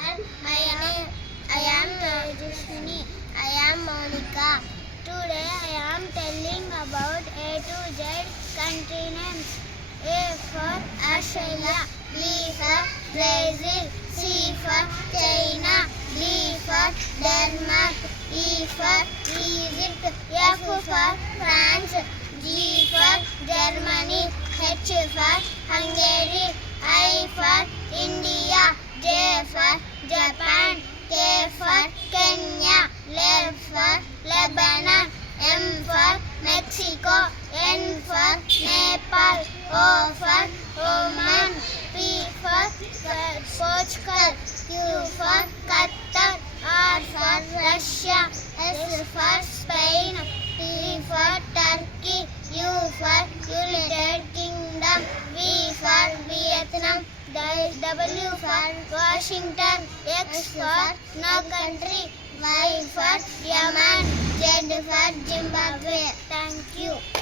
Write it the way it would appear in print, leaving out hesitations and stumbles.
I am Tejaswini. I am Monica. Today I am telling about A to Z country names. A for Australia, B for Brazil, C for China, D for Denmark, E for Egypt, F for France, G for Germany, H for Hungary, I for India, J for Japan, K for Kenya, L for Lebanon, M for Mexico, N for Nepal, O for Oman, P for Portugal, Q for Qatar, R for Russia, S for Spain, T for Turkey, U for United Kingdom, V for Vietnam, W for Washington, X for no country, Y for Yemen, Z for Zimbabwe. Thank you.